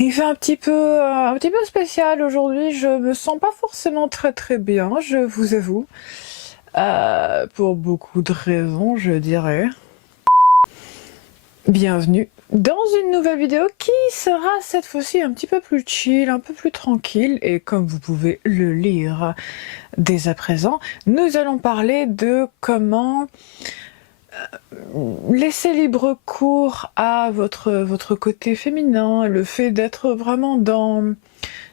Il fait un petit peu spécial aujourd'hui. Je me sens pas forcément très bien, je vous avoue. Pour beaucoup de raisons, je dirais. Bienvenue dans une nouvelle vidéo qui sera cette fois-ci un petit peu plus chill, un peu plus tranquille. Et comme vous pouvez le lire dès à présent, nous allons parler de comment laisser libre cours à votre côté féminin, le fait d'être vraiment dans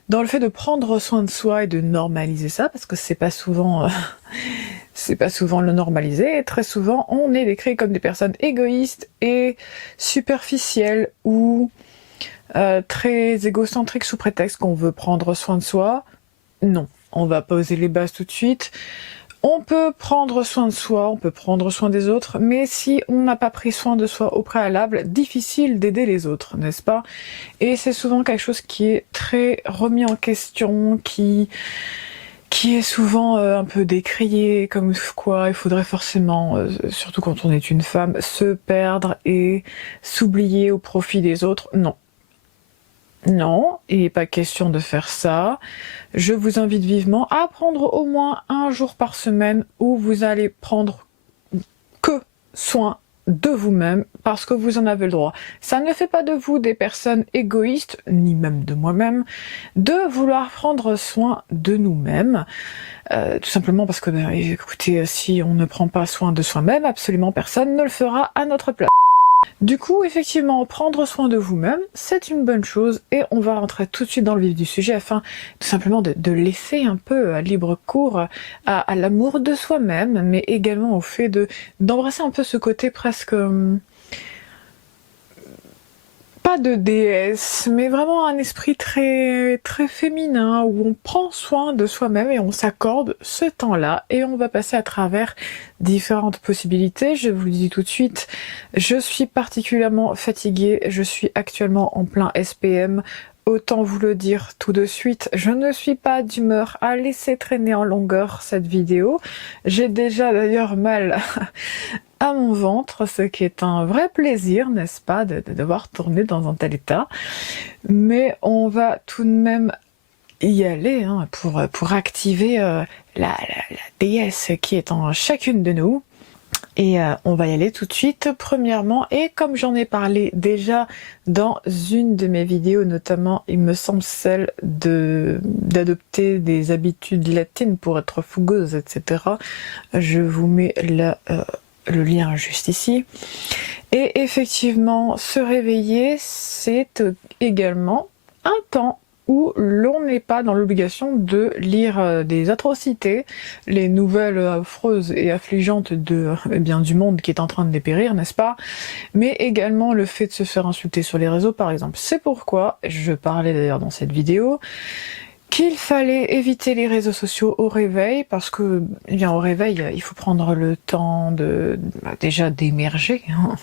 le fait de prendre soin de soi et de normaliser ça, parce que c'est pas souvent le normaliser, et très souvent on est décrit comme des personnes égoïstes et superficielles ou très égocentriques sous prétexte qu'on veut prendre soin de soi. Non, on va poser les bases tout de suite. On peut prendre soin de soi, on peut prendre soin des autres, mais si on n'a pas pris soin de soi au préalable, difficile d'aider les autres, n'est-ce pas? Et c'est souvent quelque chose qui est très remis en question, qui est souvent un peu décrié, comme quoi il faudrait forcément, surtout quand on est une femme, se perdre et s'oublier au profit des autres. Non. Non, il n'est pas question de faire ça. Je vous invite vivement à prendre au moins un jour par semaine où vous allez prendre que soin de vous-même parce que vous en avez le droit. Ça ne fait pas de vous des personnes égoïstes, ni même de moi-même, de vouloir prendre soin de nous-mêmes. Tout simplement parce que, écoutez, si on ne prend pas soin de soi-même, absolument personne ne le fera à notre place. Du coup, effectivement, prendre soin de vous-même, c'est une bonne chose et on va rentrer tout de suite dans le vif du sujet afin tout simplement de laisser un peu libre cours à l'amour de soi-même, mais également au fait d'embrasser un peu ce côté presque... pas de déesse, mais vraiment un esprit très féminin où on prend soin de soi-même et on s'accorde ce temps-là et on va passer à travers différentes possibilités. Je vous le dis tout de suite, je suis particulièrement fatiguée, je suis actuellement en plein SPM. Autant vous le dire tout de suite, je ne suis pas d'humeur à laisser traîner en longueur cette vidéo. J'ai déjà d'ailleurs mal à mon ventre, ce qui est un vrai plaisir, n'est-ce pas, de devoir tourner dans un tel état. Mais on va tout de même y aller hein, pour activer la déesse qui est en chacune de nous. Et on va y aller tout de suite, premièrement, et comme j'en ai parlé déjà dans une de mes vidéos, notamment, il me semble celle d'adopter des habitudes latines pour être fougueuse, etc. Je vous mets le lien juste ici. Et effectivement, se réveiller, c'est également un temps où l'on n'est pas dans l'obligation de lire des atrocités, les nouvelles affreuses et affligeantes du monde qui est en train de dépérir, n'est-ce pas? Mais également le fait de se faire insulter sur les réseaux, par exemple. C'est pourquoi, je parlais d'ailleurs dans cette vidéo, qu'il fallait éviter les réseaux sociaux au réveil, parce que, eh bien, au réveil, il faut prendre le temps déjà d'émerger. Hein.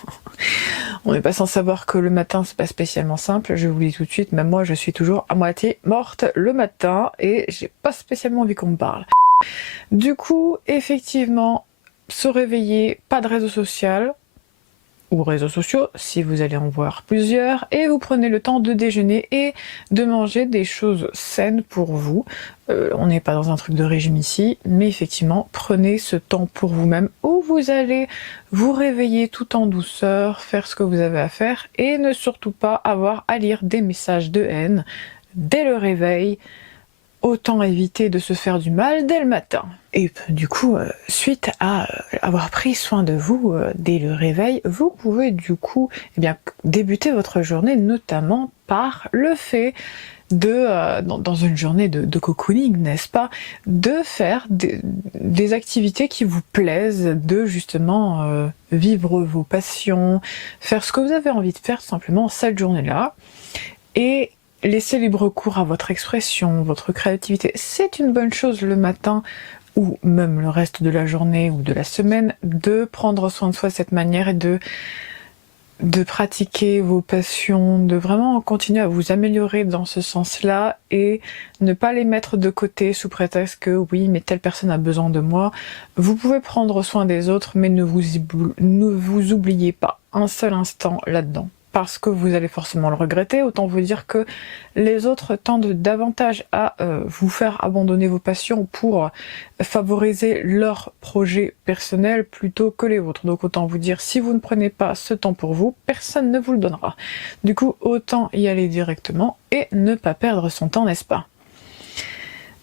On n'est pas sans savoir que le matin, c'est pas spécialement simple. Je vous le dis tout de suite, même moi, je suis toujours à moitié morte le matin et j'ai pas spécialement envie qu'on me parle. Du coup, effectivement, se réveiller, pas de réseau social, ou réseaux sociaux, si vous allez en voir plusieurs, et vous prenez le temps de déjeuner et de manger des choses saines pour vous. On n'est pas dans un truc de régime ici, mais effectivement, prenez ce temps pour vous-même où vous allez vous réveiller tout en douceur, faire ce que vous avez à faire, et ne surtout pas avoir à lire des messages de haine dès le réveil. Autant éviter de se faire du mal dès le matin. Et du coup, suite à avoir pris soin de vous dès le réveil, vous pouvez du coup débuter votre journée notamment par le fait dans une journée de cocooning, n'est-ce pas, de faire des activités qui vous plaisent, de justement vivre vos passions, faire ce que vous avez envie de faire tout simplement cette journée-là. Et laissez libre cours à votre expression, votre créativité. C'est une bonne chose le matin ou même le reste de la journée ou de la semaine de prendre soin de soi de cette manière et de pratiquer vos passions, de vraiment continuer à vous améliorer dans ce sens-là et ne pas les mettre de côté sous prétexte que oui, mais telle personne a besoin de moi. Vous pouvez prendre soin des autres, mais ne vous oubliez pas un seul instant là-dedans. parce que vous allez forcément le regretter. Autant vous dire que les autres tendent davantage à vous faire abandonner vos passions pour favoriser leurs projets personnels plutôt que les vôtres. Donc autant vous dire, si vous ne prenez pas ce temps pour vous, personne ne vous le donnera. Du coup, autant y aller directement et ne pas perdre son temps, n'est-ce pas?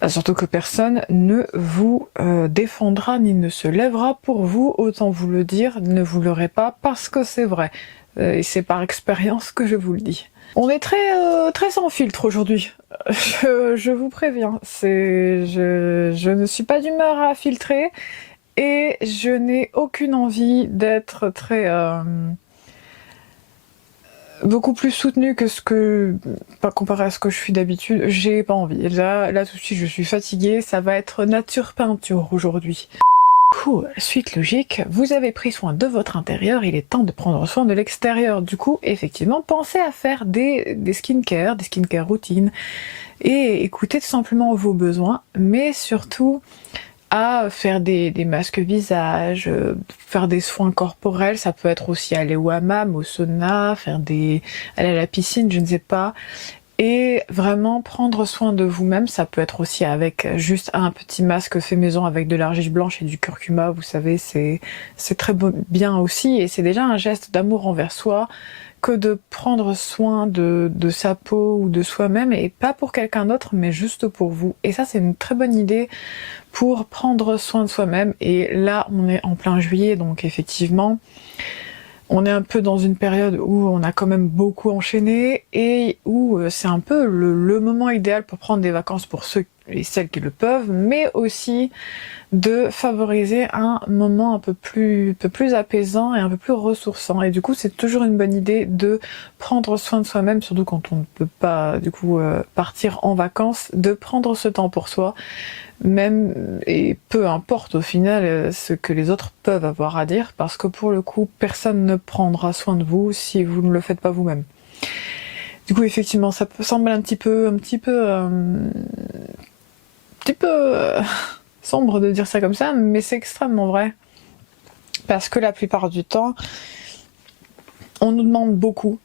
Surtout que personne ne vous défendra ni ne se lèvera pour vous, autant vous le dire, ne vous leurrez pas parce que c'est vrai. Et c'est par expérience que je vous le dis. On est très sans filtre aujourd'hui. Je vous préviens. Je ne suis pas d'humeur à filtrer et je n'ai aucune envie d'être très beaucoup plus soutenue que pas comparé à ce que je suis d'habitude. J'ai pas envie. Là tout de suite, je suis fatiguée. Ça va être nature peinture aujourd'hui. Du coup, suite logique, vous avez pris soin de votre intérieur, il est temps de prendre soin de l'extérieur. Du coup, effectivement, pensez à faire des skincare routines et écoutez tout simplement vos besoins, mais surtout à faire des masques visage, faire des soins corporels, ça peut être aussi aller au hammam, au sauna, aller à la piscine, je ne sais pas. Et vraiment prendre soin de vous-même, ça peut être aussi avec juste un petit masque fait maison avec de l'argile blanche et du curcuma, vous savez, c'est très bien aussi, et c'est déjà un geste d'amour envers soi que de prendre soin de sa peau ou de soi-même, et pas pour quelqu'un d'autre, mais juste pour vous. Et ça, c'est une très bonne idée pour prendre soin de soi-même. Et là, on est en plein juillet, donc effectivement, on est un peu dans une période où on a quand même beaucoup enchaîné et où c'est un peu le moment idéal pour prendre des vacances pour ceux et celles qui le peuvent, mais aussi de favoriser un moment un peu plus apaisant et un peu plus ressourçant. Et du coup, c'est toujours une bonne idée de prendre soin de soi-même, surtout quand on ne peut pas du coup partir en vacances, de prendre ce temps pour soi. Même, et peu importe au final ce que les autres peuvent avoir à dire, parce que pour le coup, personne ne prendra soin de vous si vous ne le faites pas vous-même. Du coup, effectivement, ça peut sembler un petit peu sombre de dire ça comme ça, mais c'est extrêmement vrai. Parce que la plupart du temps, on nous demande beaucoup,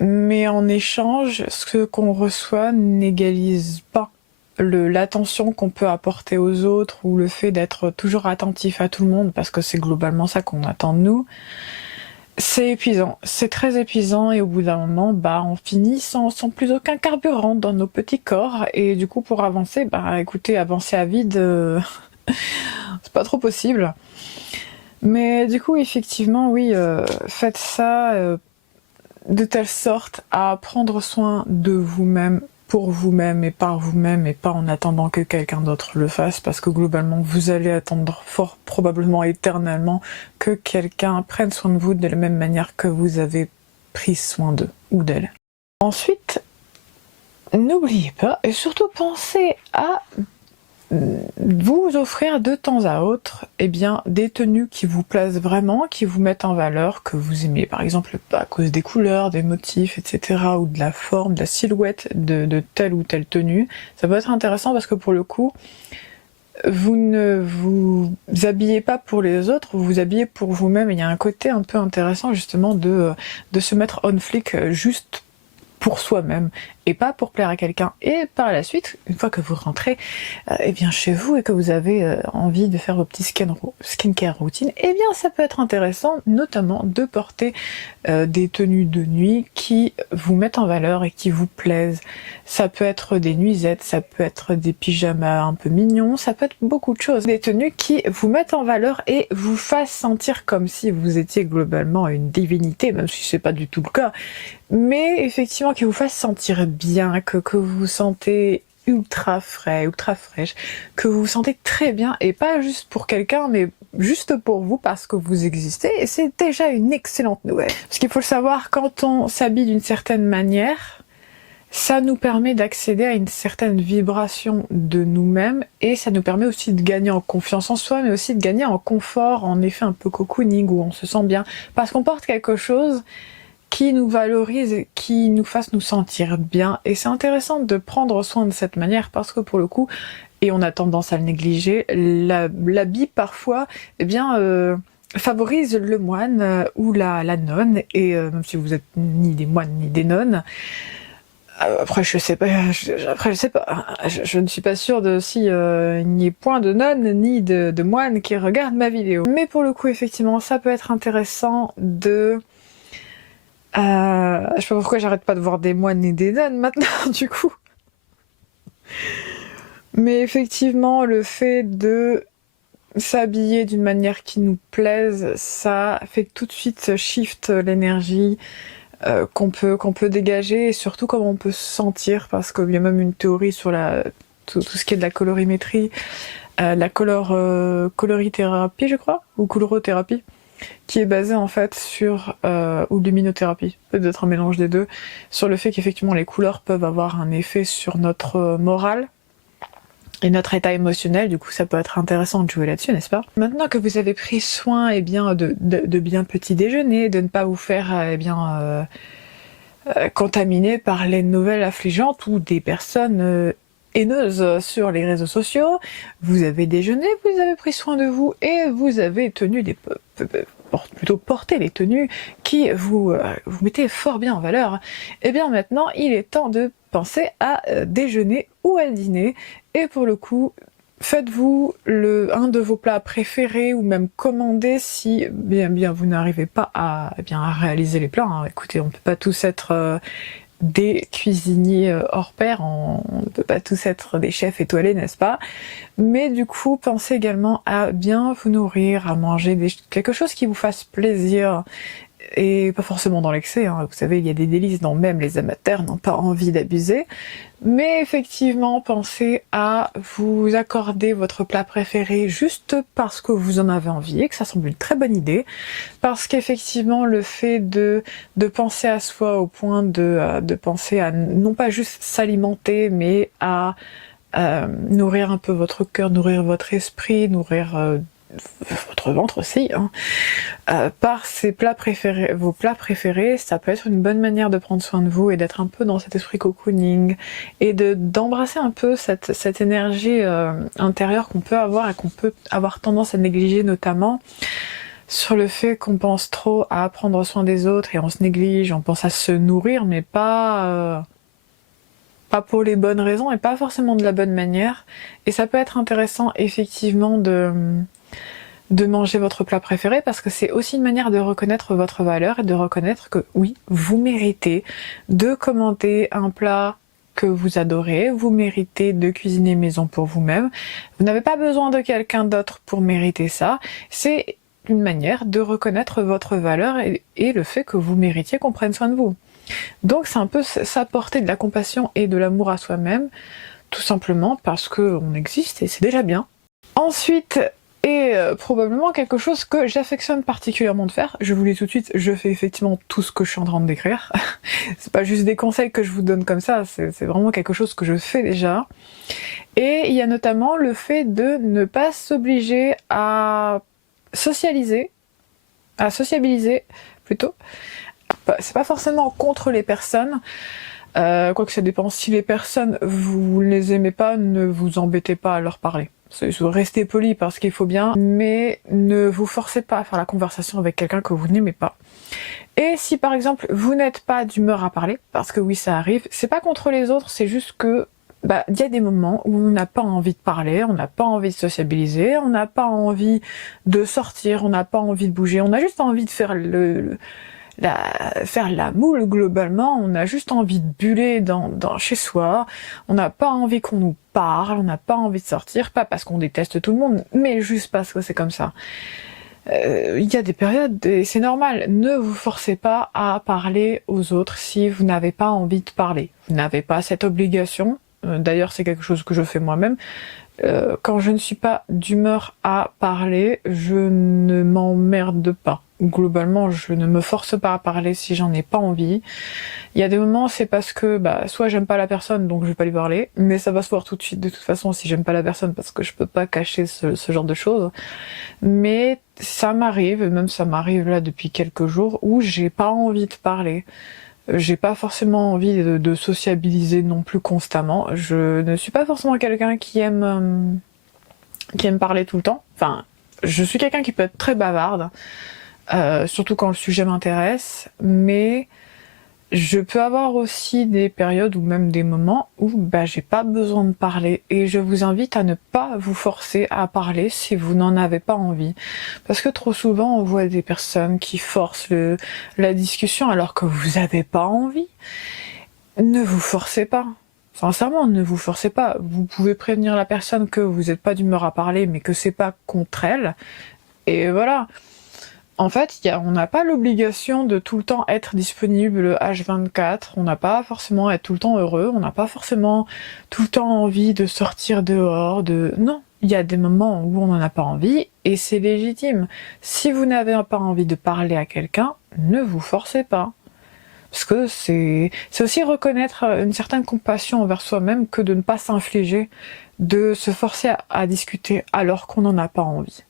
mais en échange, ce qu'on reçoit n'égalise pas l'attention qu'on peut apporter aux autres, ou le fait d'être toujours attentif à tout le monde, parce que c'est globalement ça qu'on attend de nous. C'est épuisant, c'est très épuisant, et au bout d'un moment, on finit sans plus aucun carburant dans nos petits corps, et du coup pour avancer, écoutez, avancer à vide, c'est pas trop possible. Mais du coup, effectivement, oui, faites ça de telle sorte à prendre soin de vous-même, pour vous-même et par vous-même, et pas en attendant que quelqu'un d'autre le fasse, parce que globalement vous allez attendre fort probablement éternellement que quelqu'un prenne soin de vous de la même manière que vous avez pris soin d'eux ou d'elle. Ensuite, n'oubliez pas, et surtout pensez à vous offrir de temps à autre des tenues qui vous plaisent vraiment, qui vous mettent en valeur, que vous aimez, par exemple à cause des couleurs, des motifs, etc., ou de la forme, de la silhouette de telle ou telle tenue. Ça peut être intéressant parce que pour le coup, vous ne vous habillez pas pour les autres, vous vous habillez pour vous-même. Il y a un côté un peu intéressant justement de se mettre on flic juste pour soi-même et pas pour plaire à quelqu'un. Et par la suite, une fois que vous rentrez chez vous et que vous avez envie de faire vos petits skincare routines, ça peut être intéressant notamment de porter des tenues de nuit qui vous mettent en valeur et qui vous plaisent. Ça peut être des nuisettes, ça peut être des pyjamas un peu mignons, ça peut être beaucoup de choses. Des tenues qui vous mettent en valeur et vous fassent sentir comme si vous étiez globalement une divinité, même si c'est pas du tout le cas, mais effectivement qui vous fassent sentir bien, que vous vous sentez ultra frais, ultra fraîche, que vous vous sentez très bien, et pas juste pour quelqu'un, mais juste pour vous parce que vous existez, et c'est déjà une excellente nouvelle. Parce qu'il faut le savoir, quand on s'habille d'une certaine manière, ça nous permet d'accéder à une certaine vibration de nous-mêmes, et ça nous permet aussi de gagner en confiance en soi, mais aussi de gagner en confort, en effet un peu cocooning, où on se sent bien, parce qu'on porte quelque chose qui nous valorise, qui nous fasse nous sentir bien. Et c'est intéressant de prendre soin de cette manière, parce que pour le coup, et on a tendance à le négliger, l'habit parfois, favorise le moine ou la nonne, et même si vous êtes ni des moines ni des nonnes, après je sais pas, je ne suis pas sûre de si il n'y ait point de nonnes ni de moines qui regardent ma vidéo. Mais pour le coup, effectivement, ça peut être intéressant de... je sais pas pourquoi j'arrête pas de voir des moines et des nonnes maintenant, du coup. Mais effectivement, le fait de s'habiller d'une manière qui nous plaise, ça fait tout de suite shift l'énergie qu'on peut dégager, et surtout comment on peut se sentir, parce qu'il y a même une théorie sur tout ce qui est de la colorimétrie, la colorithérapie, je crois, ou colorothérapie, qui est basée en fait sur, ou luminothérapie, peut-être un mélange des deux, sur le fait qu'effectivement les couleurs peuvent avoir un effet sur notre morale et notre état émotionnel. Du coup ça peut être intéressant de jouer là-dessus, n'est-ce pas? Maintenant que vous avez pris soin de bien petit déjeuner, de ne pas vous faire contaminés par les nouvelles affligeantes ou des personnes haineuses sur les réseaux sociaux, vous avez déjeuné, vous avez pris soin de vous et vous avez plutôt porté les tenues qui vous mettez fort bien en valeur. Et bien maintenant, il est temps de penser à déjeuner ou à dîner, et pour le coup, faites-vous un de vos plats préférés, ou même commandez si bien vous n'arrivez pas à réaliser les plats. Hein. Écoutez, on ne peut pas tous être des cuisiniers hors pair, on ne peut pas tous être des chefs étoilés, n'est-ce pas? Mais du coup, pensez également à bien vous nourrir, à manger quelque chose qui vous fasse plaisir, et pas forcément dans l'excès, hein. Vous savez, il y a des délices dont même les amateurs n'ont pas envie d'abuser, mais effectivement, pensez à vous accorder votre plat préféré juste parce que vous en avez envie et que ça semble une très bonne idée, parce qu'effectivement, le fait de penser à soi au point de penser à non pas juste s'alimenter, mais à nourrir un peu votre cœur, nourrir votre esprit, nourrir votre ventre aussi, hein, par vos plats préférés, ça peut être une bonne manière de prendre soin de vous et d'être un peu dans cet esprit cocooning, et d'embrasser un peu cette énergie intérieure qu'on peut avoir et qu'on peut avoir tendance à négliger, notamment sur le fait qu'on pense trop à prendre soin des autres et on se néglige, on pense à se nourrir, mais pas pour les bonnes raisons et pas forcément de la bonne manière. Et ça peut être intéressant effectivement de manger votre plat préféré, parce que c'est aussi une manière de reconnaître votre valeur et de reconnaître que oui, vous méritez de commander un plat que vous adorez, vous méritez de cuisiner maison pour vous-même, vous n'avez pas besoin de quelqu'un d'autre pour mériter ça. C'est une manière de reconnaître votre valeur et le fait que vous méritiez qu'on prenne soin de vous. Donc c'est un peu s'apporter de la compassion et de l'amour à soi-même, tout simplement parce qu'on existe et c'est déjà bien. Ensuite, et probablement quelque chose que j'affectionne particulièrement de faire, je vous le dis tout de suite, je fais effectivement tout ce que je suis en train de décrire. C'est pas juste des conseils que je vous donne comme ça, c'est vraiment quelque chose que je fais déjà. Et il y a notamment le fait de ne pas s'obliger à sociabiliser plutôt. C'est pas forcément contre les personnes, quoique ça dépend. Si les personnes, vous ne les aimez pas, ne vous embêtez pas à leur parler. Restez poli parce qu'il faut bien, mais ne vous forcez pas à faire la conversation avec quelqu'un que vous n'aimez pas. Et si par exemple vous n'êtes pas d'humeur à parler, parce que oui ça arrive, c'est pas contre les autres, c'est juste que il y a des moments où on n'a pas envie de parler, on n'a pas envie de sociabiliser, on n'a pas envie de sortir, on n'a pas envie de bouger, on a juste envie de faire la moule globalement, on a juste envie de buller chez soi, on n'a pas envie qu'on nous parle, on n'a pas envie de sortir, pas parce qu'on déteste tout le monde, mais juste parce que c'est comme ça. Il y a des périodes, et c'est normal, ne vous forcez pas à parler aux autres si vous n'avez pas envie de parler. Vous n'avez pas cette obligation, d'ailleurs c'est quelque chose que je fais moi-même. Quand je ne suis pas d'humeur à parler, je ne m'emmerde pas. Globalement, je ne me force pas à parler si j'en ai pas envie. Il y a des moments, c'est parce que soit j'aime pas la personne, donc je vais pas lui parler, mais ça va se voir tout de suite de toute façon si j'aime pas la personne, parce que je peux pas cacher ce genre de choses. Mais ça m'arrive, et même ça m'arrive là depuis quelques jours, où j'ai pas envie de parler. J'ai pas forcément envie de sociabiliser non plus constamment. Je ne suis pas forcément quelqu'un qui aime parler tout le temps. Enfin, Je suis quelqu'un qui peut être très bavarde, surtout quand le sujet m'intéresse, mais je peux avoir aussi des périodes ou même des moments où j'ai pas besoin de parler, et je vous invite à ne pas vous forcer à parler si vous n'en avez pas envie. Parce que trop souvent on voit des personnes qui forcent la discussion alors que vous avez pas envie. Ne vous forcez pas. Sincèrement, ne vous forcez pas. Vous pouvez prévenir la personne que vous n'êtes pas d'humeur à parler, mais que c'est pas contre elle. Et voilà. En fait, on n'a pas l'obligation de tout le temps être disponible H24, on n'a pas forcément à être tout le temps heureux, on n'a pas forcément tout le temps envie de sortir dehors, Non, il y a des moments où on n'en a pas envie, et c'est légitime. Si vous n'avez pas envie de parler à quelqu'un, ne vous forcez pas. Parce que c'est aussi reconnaître une certaine compassion envers soi-même que de ne pas s'infliger, de se forcer à discuter alors qu'on n'en a pas envie.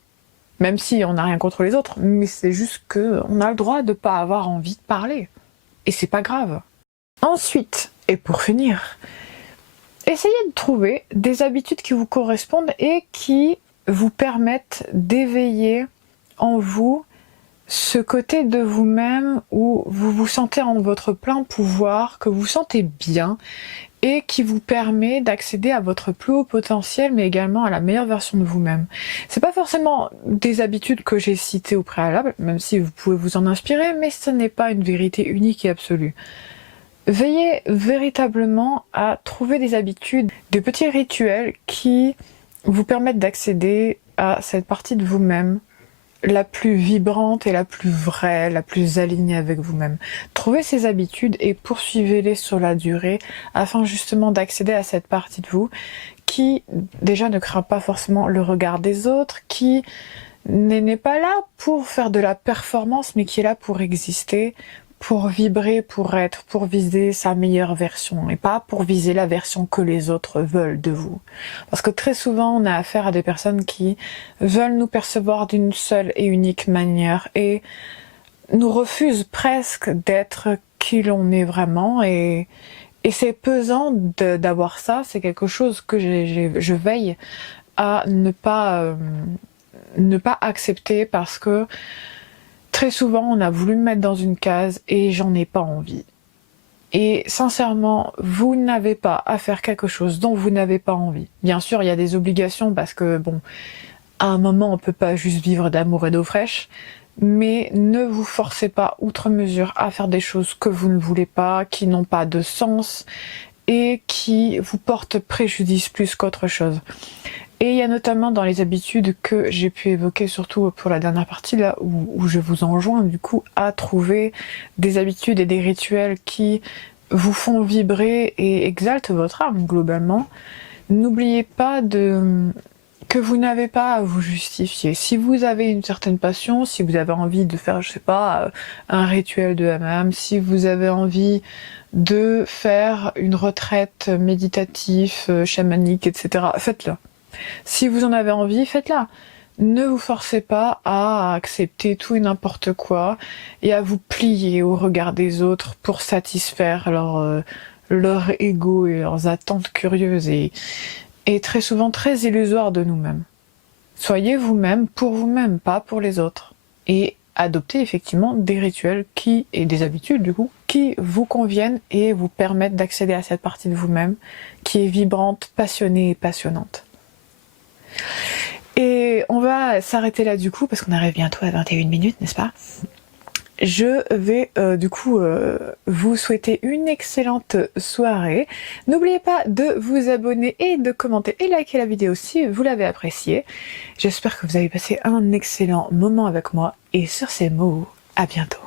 Même si on n'a rien contre les autres, mais c'est juste qu'on a le droit de pas avoir envie de parler. Et c'est pas grave. Ensuite, et pour finir, essayez de trouver des habitudes qui vous correspondent et qui vous permettent d'éveiller en vous ce côté de vous-même où vous vous sentez en votre plein pouvoir, que vous vous sentez bien, et qui vous permet d'accéder à votre plus haut potentiel, mais également à la meilleure version de vous-même. C'est pas forcément des habitudes que j'ai citées au préalable, même si vous pouvez vous en inspirer, mais ce n'est pas une vérité unique et absolue. Veillez véritablement à trouver des habitudes, des petits rituels qui vous permettent d'accéder à cette partie de vous-même la plus vibrante et la plus vraie, la plus alignée avec vous-même. Trouvez ces habitudes et poursuivez-les sur la durée afin justement d'accéder à cette partie de vous qui déjà ne craint pas forcément le regard des autres, qui n'est pas là pour faire de la performance mais qui est là pour exister, pour vibrer, pour être, pour viser sa meilleure version et pas pour viser la version que les autres veulent de vous. Parce que très souvent on a affaire à des personnes qui veulent nous percevoir d'une seule et unique manière et nous refusent presque d'être qui l'on est vraiment, et c'est pesant d'avoir ça. C'est quelque chose que je veille à ne pas accepter, parce que très souvent, on a voulu me mettre dans une case et j'en ai pas envie. Et sincèrement, vous n'avez pas à faire quelque chose dont vous n'avez pas envie. Bien sûr, il y a des obligations parce que, bon, à un moment, on peut pas juste vivre d'amour et d'eau fraîche, mais ne vous forcez pas outre mesure à faire des choses que vous ne voulez pas, qui n'ont pas de sens et qui vous portent préjudice plus qu'autre chose. Et il y a notamment dans les habitudes que j'ai pu évoquer, surtout pour la dernière partie là, où je vous enjoins du coup à trouver des habitudes et des rituels qui vous font vibrer et exaltent votre âme globalement. N'oubliez pas que vous n'avez pas à vous justifier. Si vous avez une certaine passion, si vous avez envie de faire, je sais pas, un rituel de hammam, si vous avez envie de faire une retraite méditative, chamanique, etc., faites-le. Si vous en avez envie, faites-la. Ne vous forcez pas à accepter tout et n'importe quoi et à vous plier au regard des autres pour satisfaire leur ego et leurs attentes curieuses et très souvent très illusoires de nous-mêmes. Soyez vous-même pour vous-même, pas pour les autres. Et adoptez effectivement des rituels et des habitudes du coup, qui vous conviennent et vous permettent d'accéder à cette partie de vous-même qui est vibrante, passionnée et passionnante. Et on va s'arrêter là du coup, parce qu'on arrive bientôt à 21 minutes, n'est-ce pas? Je vais vous souhaiter une excellente soirée. N'oubliez pas de vous abonner et de commenter et liker la vidéo si vous l'avez appréciée. J'espère que vous avez passé un excellent moment avec moi, et sur ces mots, à bientôt.